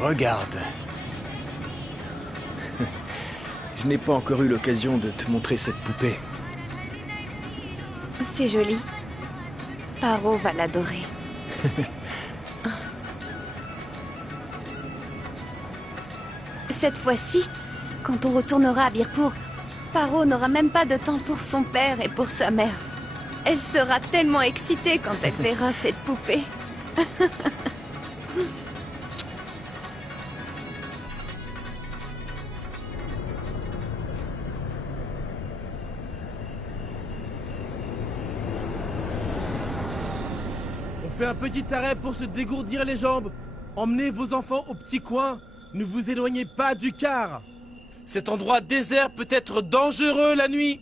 Regarde. Je n'ai pas encore eu l'occasion de te montrer cette poupée. C'est joli. Paro va l'adorer. Cette fois-ci, quand on retournera à Birkour, Paro n'aura même pas de temps pour son père et pour sa mère. Elle sera tellement excitée quand elle verra cette poupée. On fait un petit arrêt pour se dégourdir les jambes. Emmenez vos enfants au petit coin. Ne vous éloignez pas du car. Cet endroit désert peut être dangereux la nuit.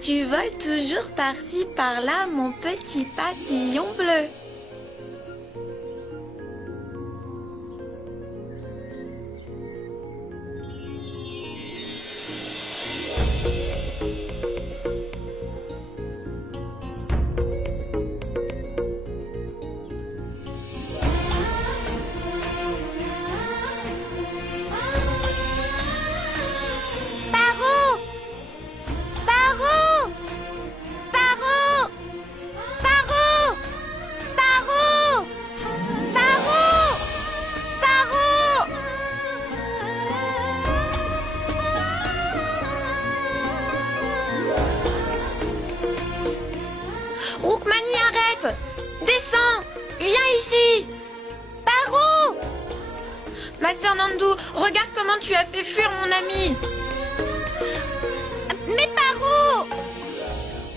Tu voles toujours par-ci, par-là, mon petit papillon bleu. Roukmani, arrête! Descends! Viens ici! Paro! Master Nandu, regarde comment tu as fait fuir mon ami! Mais Paro!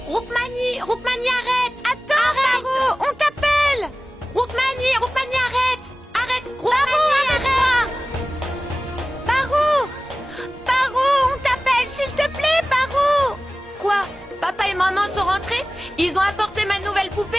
Roukmani, arrête! Attends, arrête! Paro, on t'appelle! Roukmani, arrête! Arrête! Roukmani, arrête! Paro! On t'appelle, s'il te plaît, Paro! Quoi? Papa et maman sont rentrés? Ils ont apporté ma nouvelle poupée?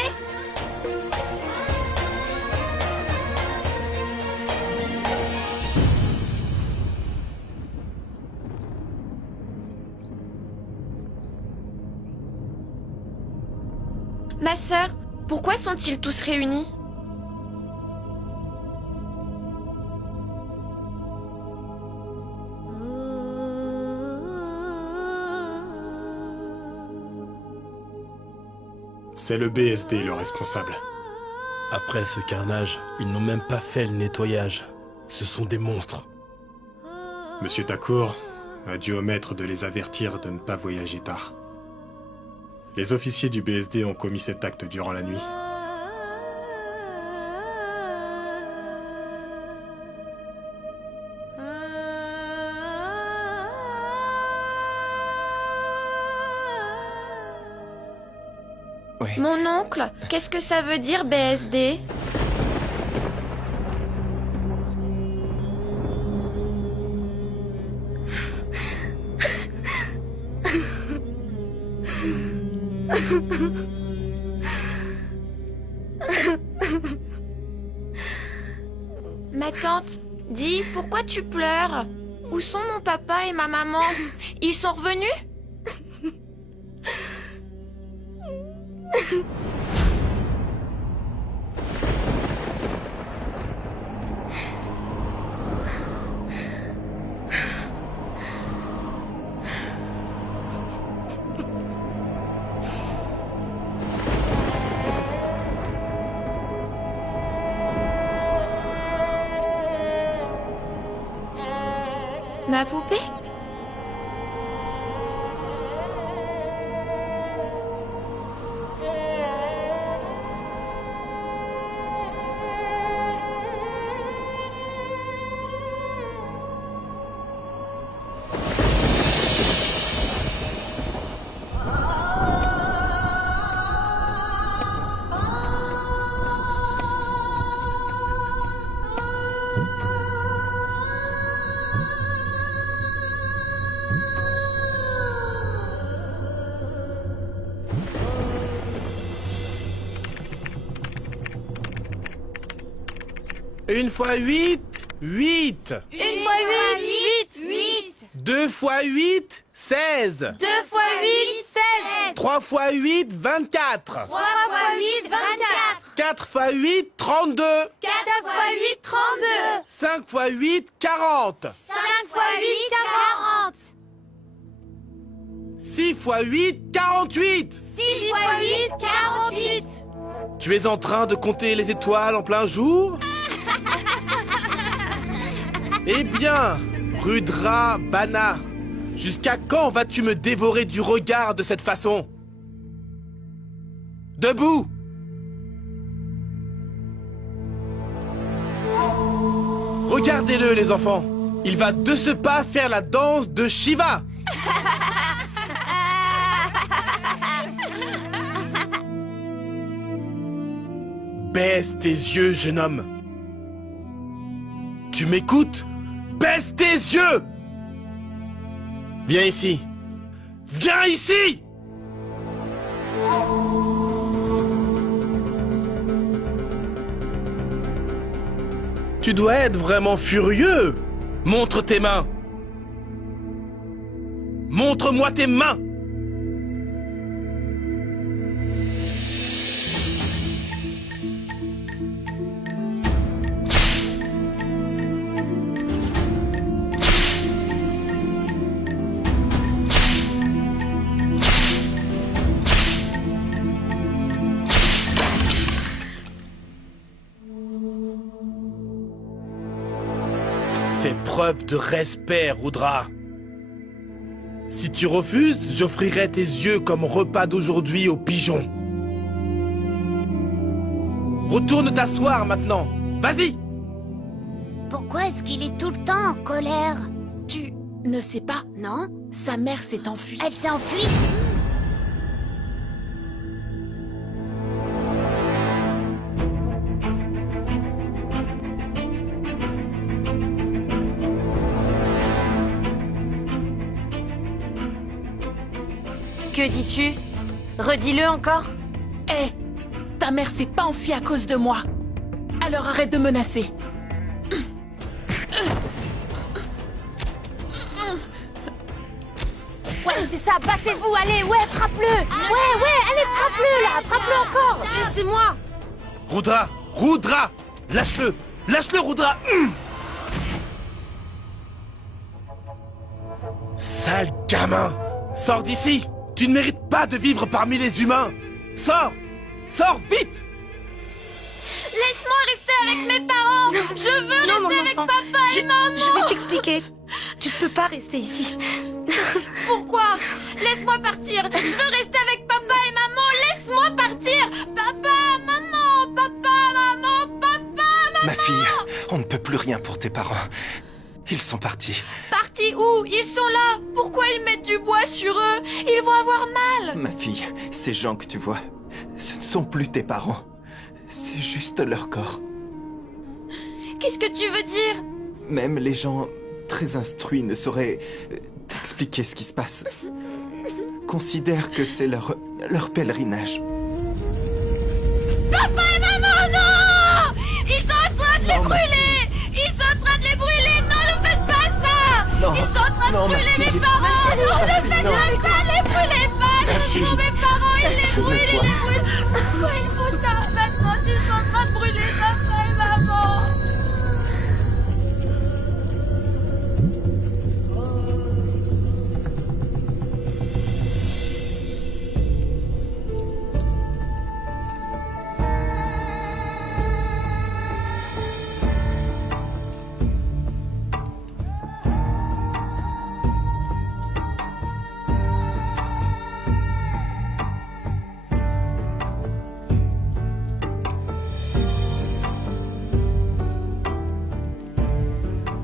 Ma sœur, pourquoi sont-ils tous réunis? C'est le BSD le responsable. Après ce carnage, ils n'ont même pas fait le nettoyage. Ce sont des monstres. Monsieur Thakur, a dû omettre de les avertir de ne pas voyager tard. Les officiers du BSD ont commis cet acte durant la nuit. Oui. Mon oncle, qu'est-ce que ça veut dire BSD? Ma tante, dis, pourquoi tu pleures? Où sont mon papa et ma maman? Ils sont revenus? Ma poupée? Une fois 8, 8. Une fois 8, 8. 2 fois 8, 16. 2 fois 8, 16. 3 fois 8, 24. 3 fois 8, 24. 4 fois 8, 32. 4 fois 8, 32. 5 fois 8, 40. 5 fois 8, 40. 6 fois 8, 48. 6 fois 8, 48. Tu es en train de compter les étoiles en plein jour? Eh bien, Rudra Bana, jusqu'à quand vas-tu me dévorer du regard de cette façon? Debout! Regardez-le, les enfants. Il va de ce pas faire la danse de Shiva. Baisse tes yeux, jeune homme. Tu m'écoutes? Baisse tes yeux! Viens ici. Viens ici! Tu dois être vraiment furieux. Montre tes mains. Montre-moi tes mains. Fais preuve de respect, Rudra. Si tu refuses, j'offrirai tes yeux comme repas d'aujourd'hui aux pigeons. Retourne t'asseoir maintenant. Vas-y! Pourquoi est-ce qu'il est tout le temps en colère? Tu ne sais pas, Non? sa mère s'est enfuie. Elle s'est enfuie? Que dis-tu? Redis-le encore. Hé, ta mère s'est pas enfuie à cause de moi. Alors arrête de menacer. Ouais, c'est ça, battez-vous, allez, ouais, frappe-le! Ouais, allez, frappe-le, là, frappe-le encore! Laissez-moi. Rudra! Rudra! Lâche-le! Lâche-le, Rudra! Sale gamin! Sors d'ici! Tu ne mérites pas de vivre parmi les humains! Sors! Sors, vite! Laisse-moi rester avec mes parents. Je veux rester avec papa et maman. Je vais t'expliquer. Tu peux pas rester ici. Pourquoi? Laisse-moi partir. Je veux rester avec papa et maman. Laisse-moi partir. Papa, maman, Ma fille, on ne peut plus rien pour tes parents. Ils sont partis. Partis où? Ils sont là. Pourquoi ils mettent du bois sur eux? Ils vont avoir mal. Ma fille, ces gens que tu vois, ce ne sont plus tes parents. C'est juste leur corps. Qu'est-ce que tu veux dire? Même les gens très instruits ne sauraient t'expliquer ce qui se passe. Considère que c'est leur pèlerinage. Papa et maman, non! Ils sont en train de les brûler! Ils sont en train de les brûler! Non, ne faites pas ça! Non, Ils sont en train de non, ma brûler mes fille. parents! Non, ne faites non. pas ça! Les brûlez pas! Ma Ce fille. sont mes parents! Ils les brûlent! Ils Calme-toi. les brûlent! Pourquoi ils font ça? Maintenant, ils sont en train de brûler papa et maman!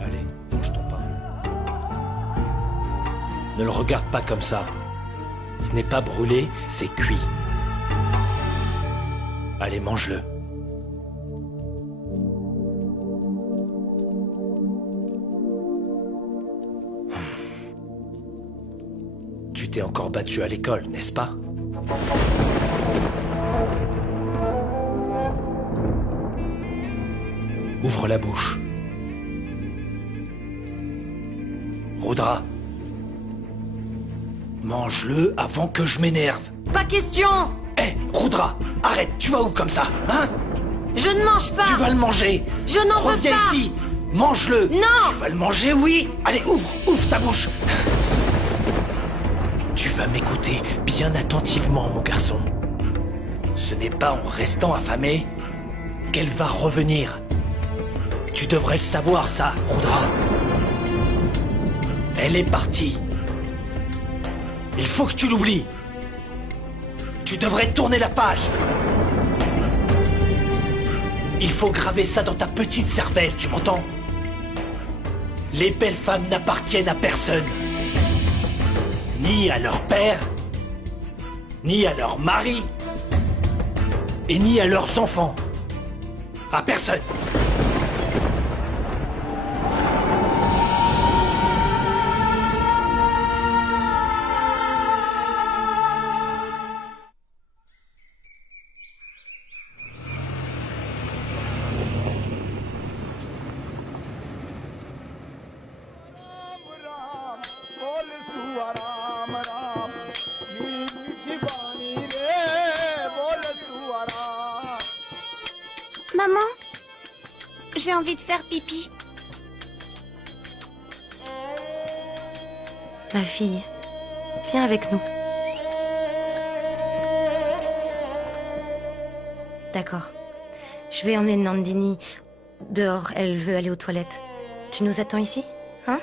Allez, mange ton pain. Ne le regarde pas comme ça. Ce n'est pas brûlé, c'est cuit. Allez, mange-le. Tu t'es encore battu à l'école, n'est-ce pas? Ouvre la bouche. Rudra. Mange-le avant que je m'énerve. Pas question! Hé, Rudra, arrête, tu vas où comme ça, hein? Je ne mange pas! Tu vas le manger. Je n'en veux Reviens pas. ici. Mange-le. Non. Tu vas le manger, oui. Allez, ouvre ta bouche. Tu vas m'écouter bien attentivement, mon garçon. Ce n'est pas en restant affamé qu'elle va revenir. Tu devrais le savoir, ça, Rudra. Elle est partie. Il faut que tu l'oublies. Tu devrais tourner la page. Il faut graver ça dans ta petite cervelle, tu m'entends? Les belles femmes n'appartiennent à personne. Ni à leur père, ni à leur mari, et ni à leurs enfants. À personne. Maman, j'ai envie de faire pipi. Ma fille, viens avec nous. D'accord. Je vais emmener Nandini dehors. Elle veut aller aux toilettes. Tu nous attends ici, hein?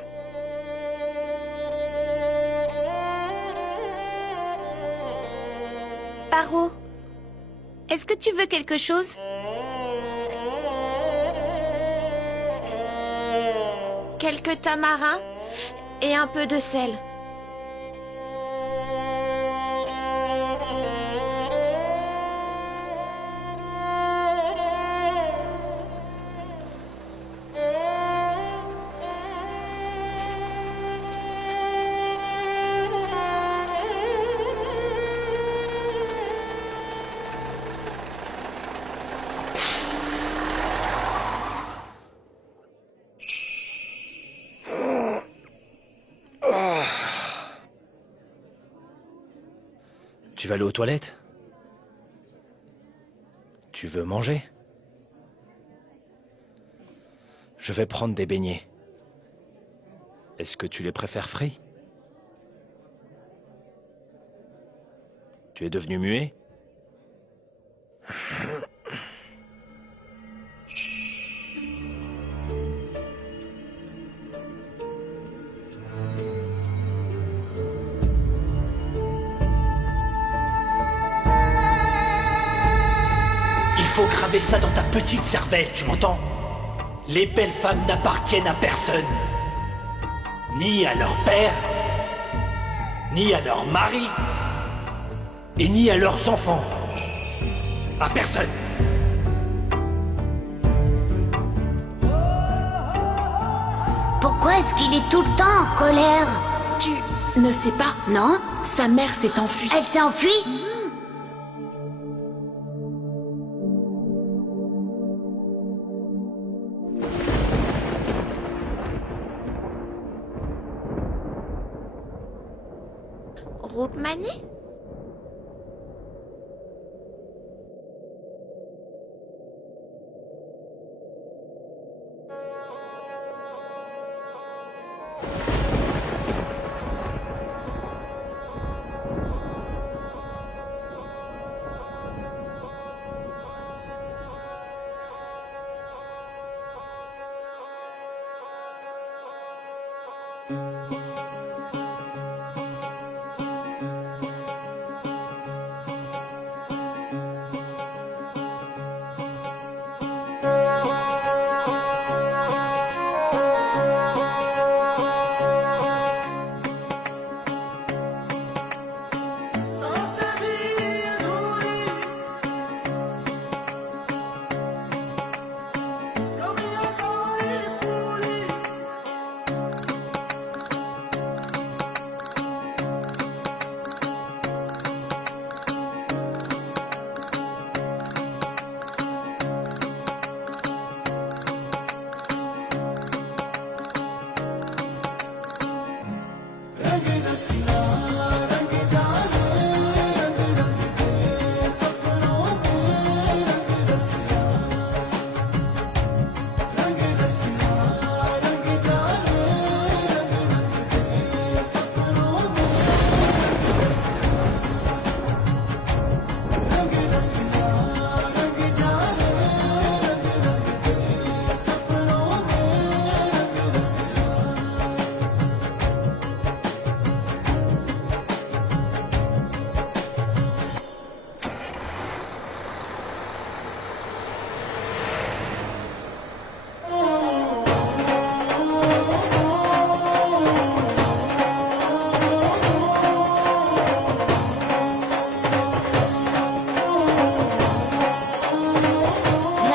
Paro, est-ce que tu veux quelque chose? Quelques tamarins et un peu de sel. Tu vas aller aux toilettes? Tu veux manger? Je vais prendre des beignets. Est-ce que tu les préfères frits? Tu es devenu muet? graver ça dans ta petite cervelle, tu m'entends? Les belles femmes n'appartiennent à personne. Ni à leur père, ni à leur mari, et ni à leurs enfants. À personne. Pourquoi est-ce qu'il est tout le temps en colère? Tu ne sais pas? Non? Sa mère s'est enfuie. Elle s'est enfuie? Roukmani?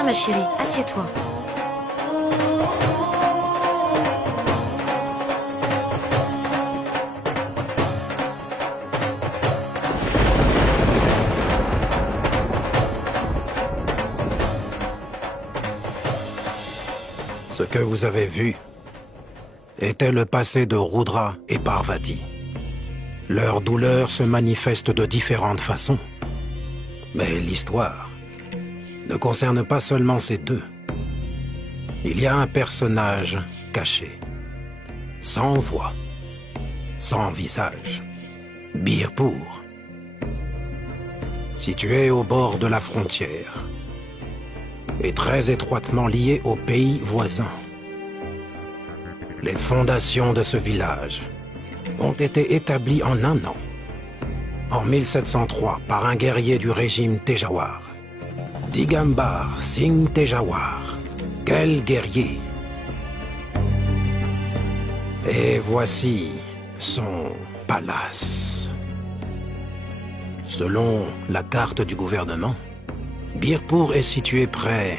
Ma chérie, assieds-toi. Ce que vous avez vu était le passé de Rudra et Parvati. Leur douleur se manifeste de différentes façons. Mais l'histoire ne concerne pas seulement ces deux. Il y a un personnage caché, sans voix, sans visage, Birpur, situé au bord de la frontière et très étroitement lié aux pays voisins. Les fondations de ce village ont été établies en un an, en 1703, par un guerrier du régime Tejawar, Digambar Singh Tejawar. Quel guerrier! Et voici son palace. Selon la carte du gouvernement, Birpur est situé près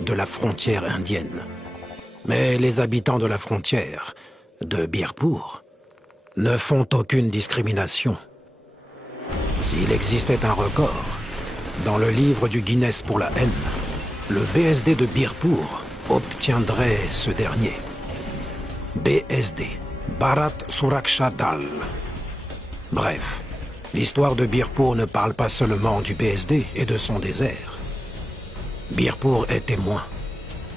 de la frontière indienne. Mais les habitants de la frontière de Birpur ne font aucune discrimination. S'il existait un record, dans le livre du Guinness pour la haine, le BSD de Birpur obtiendrait ce dernier. BSD, Bharat Suraksha Dal. Bref, l'histoire de Birpur ne parle pas seulement du BSD et de son désert. Birpur est témoin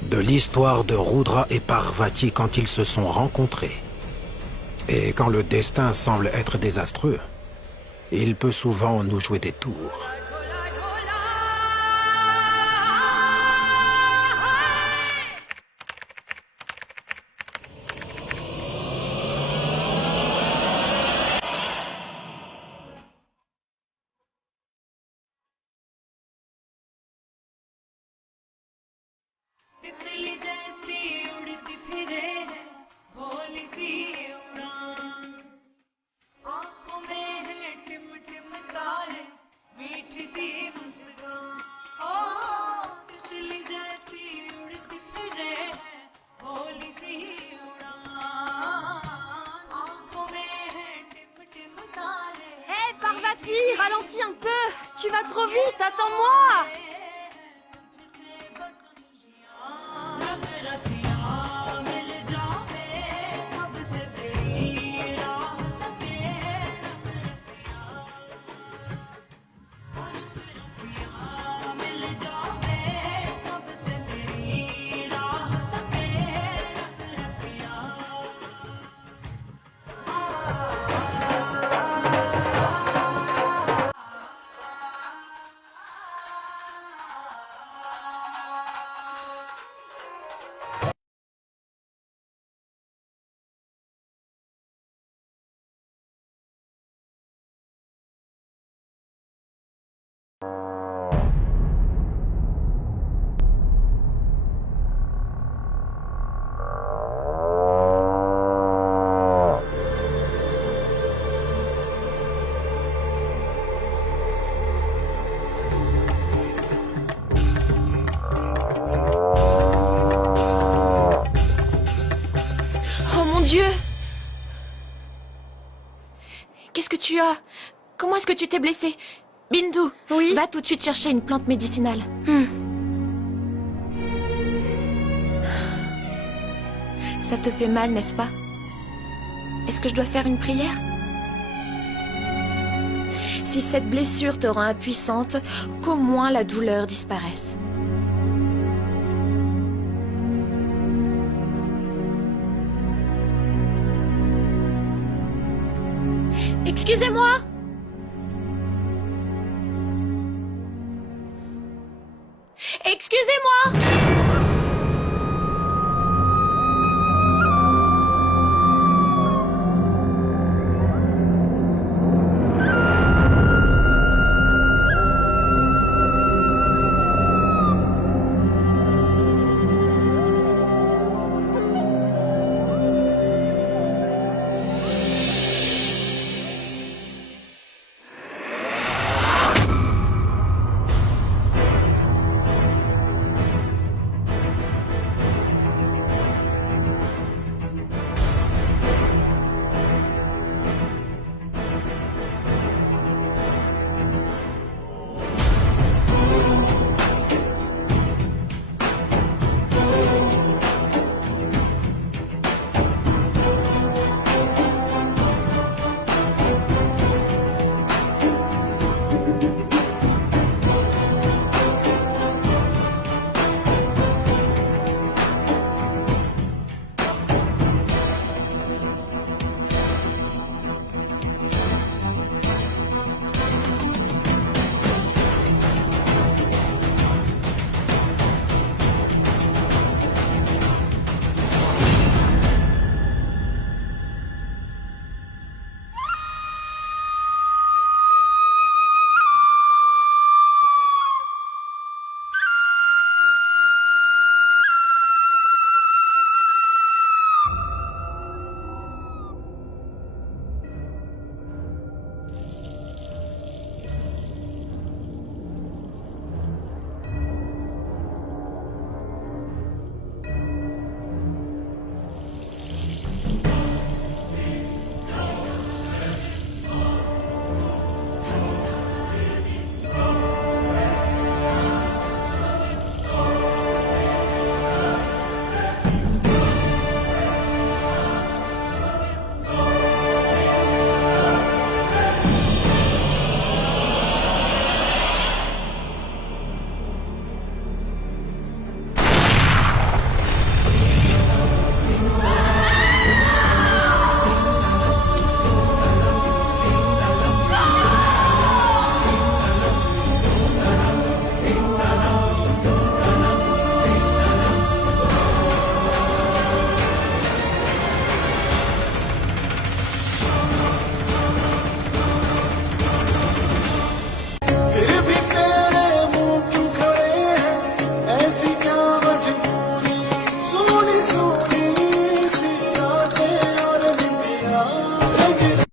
de l'histoire de Rudra et Parvati quand ils se sont rencontrés. Et quand le destin semble être désastreux, il peut souvent nous jouer des tours. Tu vas trop vite, attends-moi! Oh mon Dieu! Qu'est-ce que tu as? Comment est-ce que tu t'es blessé? Bindu, Oui? va tout de suite chercher une plante médicinale. Ça te fait mal, n'est-ce pas? Est-ce que je dois faire une prière? Si cette blessure te rend impuissante, qu'au moins la douleur disparaisse. Excusez-moi! Excusez-moi!